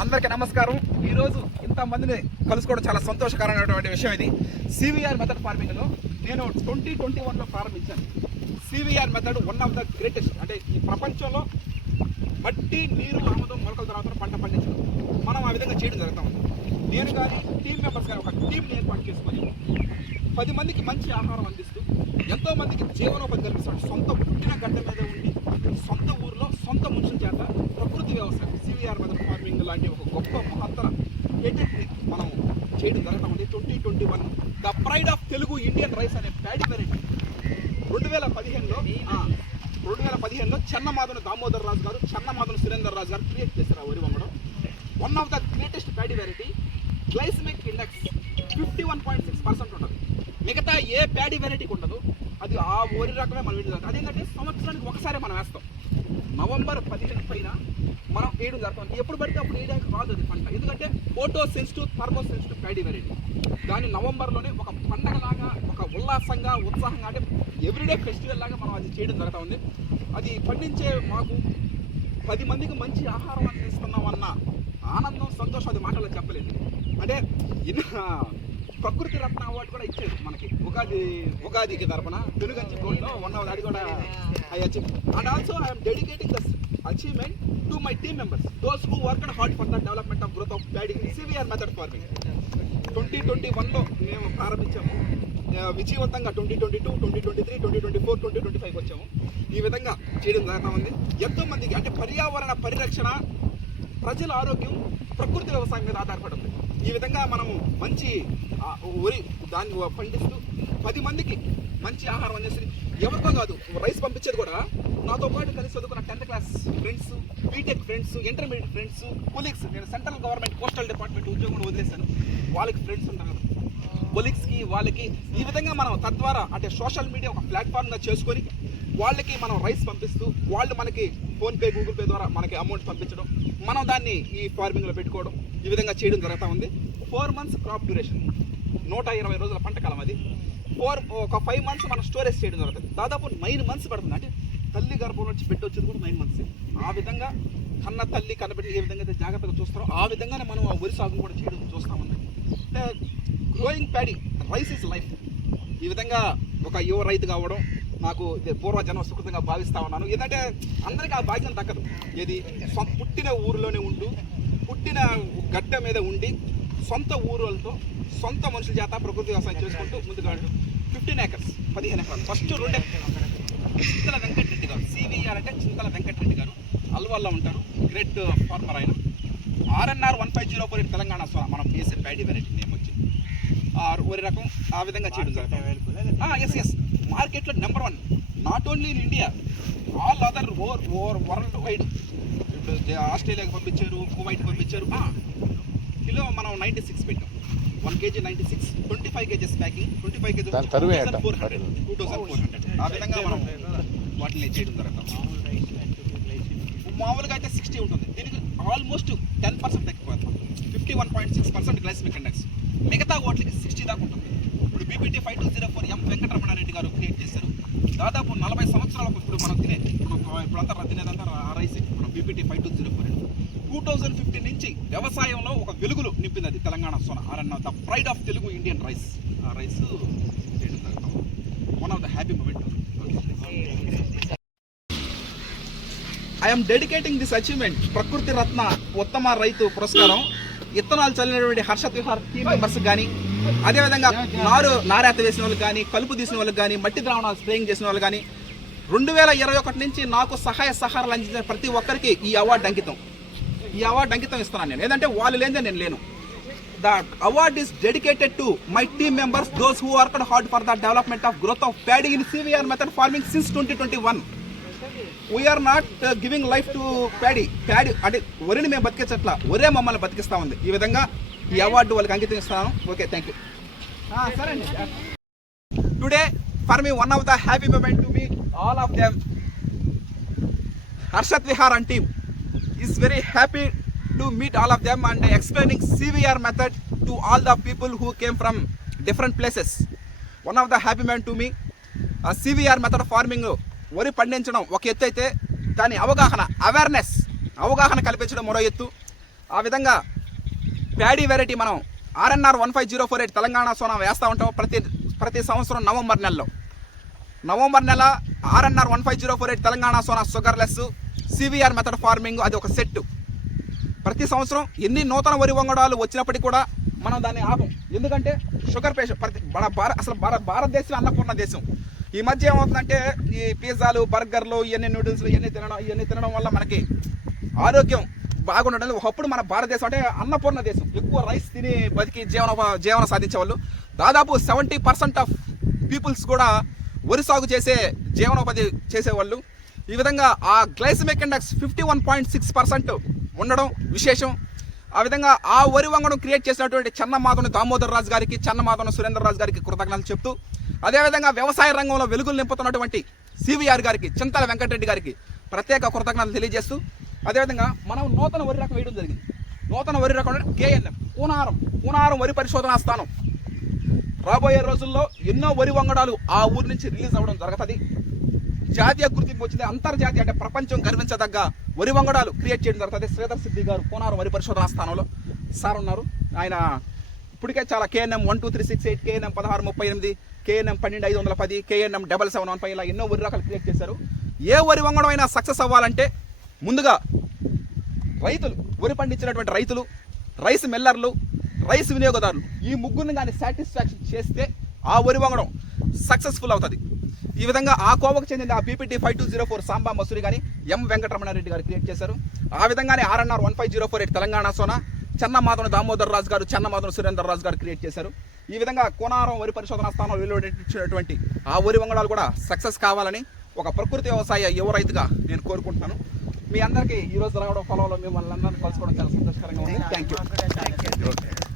అందరికీ నమస్కారం. ఈ రోజు ఇంతమందిని కలుసుకోవడం చాలా సంతోషకరమైనటువంటి విషయం ఇది. సివిఆర్ మెథడ్ ఫార్మింగ్లో నేను ట్వంటీ ట్వంటీ వన్లో ప్రారంభించాను. CVR method one of the greatest అంటే ఈ ప్రపంచంలో మట్టి నీరు ఆముదం మొలకల తర్వాత పంట పండించడం. మనం ఆ విధంగా చేయడం జరుగుతాం. ఉంది నేను కానీ టీం మెంబర్స్ కానీ ఒక టీంని ఏర్పాటు చేసుకొని పది మందికి మంచి ఆహారం అందిస్తూ ఎంతోమందికి జీవనోపాధి కల్పిస్తాడు సొంత పుట్టిన గడ్డ మీద ఉండి సొంత ఊర్లో సొంత మనుషుల చేత ప్రకృతి వ్యవసాయం సివిఆర్ మెథడ్ ఫార్మింగ్ లాంటి ఒక గొప్ప మహత్తర. ఏంటంటే మనం చేయడం జరగడం ఉంది twenty twenty one the pride of Telugu Indian rice అనే ప్యాడీ వెరైటీ రెండు వేల పదిహేనులో రెండు వేల పదిహేనులో చెన్నమాదన దామోదర్ రాజు గారు చెన్నమాదన సురేందర్ రాజు గారు క్రియేట్ చేశారు ఆ వరి వంగడం. One of the greatest paddy variety glycemic index fifty one point six percent ఉంటుంది. మిగతా ఏ ప్యాడీ వెరైటీ ఉండదు. అది ఆ వరి రకమే మనం వేయడం అదేంటంటే సంవత్సరానికి ఒకసారి మనం వేస్తాం. నవంబర్ పదిహేను పైన మనం వేయడం జరుగుతుంది. ఎప్పుడు పడితే అప్పుడు వేయడానికి రాదు అది పంట. ఎందుకంటే photo sensitive thermo sensitive paddy variety దాని నవంబర్లోనే ఒక పండగలాగా ఒక ఉల్లాసంగా ఉత్సాహంగా అంటే ఎవ్రీడే ఫెస్టివల్ లాగా మనం అది చేయడం జరుగుతూ ఉంది అది పండించే మాకు పది మందికి మంచి ఆహారం అందిస్తున్నాం అన్న ఆనందం సంతోషం అది మాటల్లో చెప్పలేదు అంటే ప్రకృతి రత్న అవార్డు కూడా ఇచ్చాడు మనకి. ఉగాది ఉగాదికి తరపున తెలుగంచి గోల్డ్లో వన్ అవర్ అది కూడా I achieve and also I'm dedicating the achievement to my team members those who work hard for the development of growth of paddy CVR method farming twenty twenty వన్లో మేము ప్రారంభించాము. విజయవంతంగా twenty twenty two twenty twenty three twenty twenty four twenty twenty five వచ్చాము. ఈ విధంగా చేయడం జరుగుతూ ఉంది. ఎంతో మందికి అంటే పర్యావరణ పరిరక్షణ ప్రజల ఆరోగ్యం ప్రకృతి వ్యవసాయం మీద ఆధారపడి ఉంది ఈ విధంగా మనము మంచి వరి దాన్ని పండిస్తూ పది మందికి మంచి ఆహారం అందిస్తుంది. ఎవరికో కాదు రైస్ పంపించేది కూడా నాతో పాటు కలిసి చదువుకున్న tenth class friends BTech friends intermediate friends colleagues నేను సెంట్రల్ గవర్నమెంట్ పోస్టల్ డిపార్ట్మెంట్ ఉద్యోగం వదిలేశాను. వాళ్ళకి ఫ్రెండ్స్ ఉంటారు కదా. కొలీగ్స్కి వాళ్ళకి ఈ విధంగా మనం తద్వారా అంటే సోషల్ మీడియా ఒక ప్లాట్ఫామ్గా చేసుకొని వాళ్ళకి మనం రైస్ పంపిస్తూ వాళ్ళు మనకి ఫోన్పే గూగుల్ పే ద్వారా మనకి అమౌంట్ పంపించడం మనం దాన్ని ఈ ఫార్మింగ్లో పెట్టుకోవడం ఈ విధంగా చేయడం జరుగుతూ ఉంది. ఫోర్ మంత్స్ క్రాప్ డ్యూరేషన్ నూట ఇరవై రోజుల పంట కాలం అది. ఫోర్ ఒక ఫైవ్ మంత్స్ మనం స్టోరేజ్ చేయడం జరుగుతుంది. దాదాపు నైన్ మంత్స్ పడుతుంది. అంటే తల్లి గర్భం నుంచి బిడ్డ వచ్చింది కూడా నైన్ మంత్స్ ఆ విధంగా కన్న తల్లి కనబెట్టి ఏ విధంగా అయితే జాగ్రత్తగా చూస్తారో ఆ విధంగానే మనం ఆ వరి సాగును కూడా చేయడం చూస్తూ ఉంది growing paddy rice is life ఈ విధంగా ఒక యువ రైతు కావడం నాకు ఇది పూర్వజన్మ సుకృతంగా భావిస్తా ఉన్నాను. ఏంటంటే అందరికీ ఆ భాగ్యం దక్కదు. ఏది? పుట్టిన ఊరిలోనే ఉంటూ పుట్టిన గడ్డ మీద ఉండి సొంత ఊరులతో సొంత మనుషుల చేత ప్రకృతి వ్యవసాయం చేసుకుంటూ ముందుకు ఫిఫ్టీన్ ఏకర్స్ పదిహేను ఎకరాలు. ఫస్ట్ రెండు. చింతల వెంకటరెడ్డి గారు సివిఆర్ అంటే చింతల వెంకటరెడ్డి గారు. అల్వాల్లో ఉంటారు. గ్రేట్ ఫార్మర్ uh, ఆయన. RNR one five zero four Telangana స్వ- మనం వేసే ప్యాడీ వెరైటీ నేమ్ వచ్చి వరి రకం ఆ విధంగా చేయడం జరుగుతుంది. ఎస్ ఎస్ మార్కెట్లో number one not only in India all other over over worldwide ఇప్పుడు ఆస్ట్రేలియాకి పంపించారు కువైట్ పంపించారు. కిలో మనం నైంటీ సిక్స్ పెట్టాం. One KG ninety six twenty five KGs packing twenty five KG దాని తరువే అంట. Four hundred two thousand four hundred ఆ విధంగా మనం వాటిని చేయడం జరుగుతాం మామూలుగా అయితే సిక్స్టీ ఉంటుంది. దీనికి ఆల్మోస్ట్ టెన్ పర్సెంట్ తగ్గిపోతుంది fifty one point six percent glycemic index మిగతా ఓట్లకి సిక్స్టీ దాకా ఉంటుంది. ఇప్పుడు BPT five two zero four M Venkataramana Reddy garu create చేశారు. దాదాపు నలభై సంవత్సరాలకు ఇప్పుడు మనం తినే ఇప్పుడంతా తినేదంతా ఆ రైస్ ఇప్పుడు BPT five two zero four two thousand fifteen నుంచి వ్యవసాయంలో ఒక వెలుగులు నింపింది అది Telangana Sona. RN the pride of Telugu Indian rice ఆ rice one of the happy moment I'm dedicating this achievement ప్రకృతి రత్న ఉత్తమ రైతు పురస్కారం ఇత్తనాలు చల్లినటువంటి హర్షత్ విహార్ టీమ్ మెంబర్స్ కానీ అదేవిధంగా నారు నారేత వేసిన వాళ్ళకి కానీ కలుపు తీసిన వాళ్ళకి కానీ మట్టి ద్రావణాలు స్ప్రేయింగ్ చేసిన వాళ్ళు కానీ రెండు వేల ఇరవై ఒకటి నుంచి నాకు సహాయ సహారాలు అందించిన ప్రతి ఒక్కరికి ఈ అవార్డు అంకితం. ఈ అవార్డు అంకితం ఇస్తున్నాను నేను. ఏదంటే వాళ్ళు లేదే నేను లేను. The award is dedicated to my team members those who worked hard for the development of growth of padding in CVR method farming since twenty twenty one we are not giving life to paddy paddy అంటే వరిని మేము బతికించట్ల ఒరే మమ్మల్ని బతికిస్తా ఉంది. ఈ విధంగా ఈ award వాళ్ళకి అంకితం ఇస్తాను. ఓకే థ్యాంక్ యూ సరే today for me one of the happy moment to me all of them Harshat Vihar and team is very happy to meet all of them and explaining CVR method to all the people who came from different places one of the happy man to me CVR method farming వరి పండించడం ఒక ఎత్తు అయితే దాని అవగాహన awareness అవగాహన కల్పించడం మరో ఎత్తు. ఆ విధంగా ప్యాడీ వెరైటీ మనం RNR one five zero four eight Telangana Sona వేస్తూ ఉంటాం ప్రతి ప్రతి సంవత్సరం నవంబర్ నెలలో. నవంబర్ నెల RNR one five zero four eight Telangana Sona sugarless CVR method farming అది ఒక సెట్ ప్రతి సంవత్సరం ఎన్ని నూతన వరి వంగడాలు వచ్చినప్పటికీ కూడా మనం దాన్ని ఆపం. ఎందుకంటే షుగర్ పేషెంట్ ప్రతి మన భారత అసలు భారత భారతదేశం అన్నపూర్ణ దేశం. ఈ మధ్య ఏమవుతుందంటే ఈ పిజ్జాలు బర్గర్లు ఇవన్నీ నూడిల్స్లు ఇవన్నీ తినడం ఇవన్నీ తినడం వల్ల మనకి ఆరోగ్యం బాగుండడం. ఒకప్పుడు మన భారతదేశం అంటే అన్నపూర్ణ దేశం. ఎక్కువ రైస్ తిని బతికి జీవన జీవనం సాధించే వాళ్ళు దాదాపు సెవెంటీ పర్సెంట్ ఆఫ్ పీపుల్స్ కూడా వరి సాగు చేసే జీవనోపాధి చేసేవాళ్ళు. ఈ విధంగా ఆ glycemic index fifty one point six percent ఉండడం విశేషం. ఆ విధంగా ఆ వరి వంగడం క్రియేట్ చేసినటువంటి చెన్నమాధవని దామోదర్ రాజు గారికి చెన్నమాధవని సురేంద్ర రాజు గారికి కృతజ్ఞతలు చెప్తూ అదేవిధంగా వ్యవసాయ రంగంలో వెలుగులు నింపుతున్నటువంటి సివిఆర్ గారికి చింతల వెంకటరెడ్డి గారికి ప్రత్యేక కృతజ్ఞతలు తెలియజేస్తూ అదేవిధంగా మనం నూతన వరి రకం వేయడం జరిగింది. నూతన వరి రకం అంటే కేఎన్ఎం కూనారం కూనారం వరి పరిశోధనా స్థానం. రాబోయే రోజుల్లో ఎన్నో వరి వంగడాలు ఆ ఊరి నుంచి రిలీజ్ అవ్వడం జరుగుతుంది. జాతీయ గుర్తింపు వచ్చింది. అంతర్జాతీయ అంటే ప్రపంచం గర్వించదగ్గ వరి వంగడాలు క్రియేట్ చేయడం జరుగుతుంది. శ్రీధర్ సిద్ధి గారు కోనారు వరి పరిశోధనా స్థానంలో సార్ ఉన్నారు. ఆయన ఇప్పటికే చాలా KNM one two three six eight KNM పదహారు ముప్పై ఎనిమిది కేఎన్ఎం పన్నెండు ఐదు వందల పది KNM double seven one five ఇలా ఎన్నో వరి రకాలు క్రియేట్ చేశారు. ఏ వరి వంగడం అయినా సక్సెస్ అవ్వాలంటే ముందుగా రైతులు వరి పండించినటువంటి రైతులు రైస్ మిల్లర్లు రైస్ వినియోగదారులు ఈ ముగ్గురిని కానీ సాటిస్ఫాక్షన్ చేస్తే ఆ వరి వంగడం సక్సెస్ఫుల్ అవుతుంది. ఈ విధంగా ఆ కోవకు చెందిన ఆ PPT five two zero four Samba Masuri కానీ ఎం వెంకటరమణారెడ్డి గారు క్రియేట్ చేశారు. ఆ విధంగానే RNR one five zero four eight Telangana Sona Chennamadhavani Damodar Raju garu Chennamadhavani Surender రాజు గారు క్రియేట్ చేశారు. ఈ విధంగా కోనారం వరి పరిశోధన స్థానంలో వెలువడించినటువంటి ఆ వరి వంగడాలు కూడా సక్సెస్ కావాలని ఒక ప్రకృతి వ్యవసాయ యువ రైతుగా నేను కోరుకుంటున్నాను. మీ అందరికీ ఈ రోజు రావడం ఫలంలో మిమ్మల్ని అందరినీ కలుసుకోవడం చాలా సంతోషకరంగా ఉంది. Thank you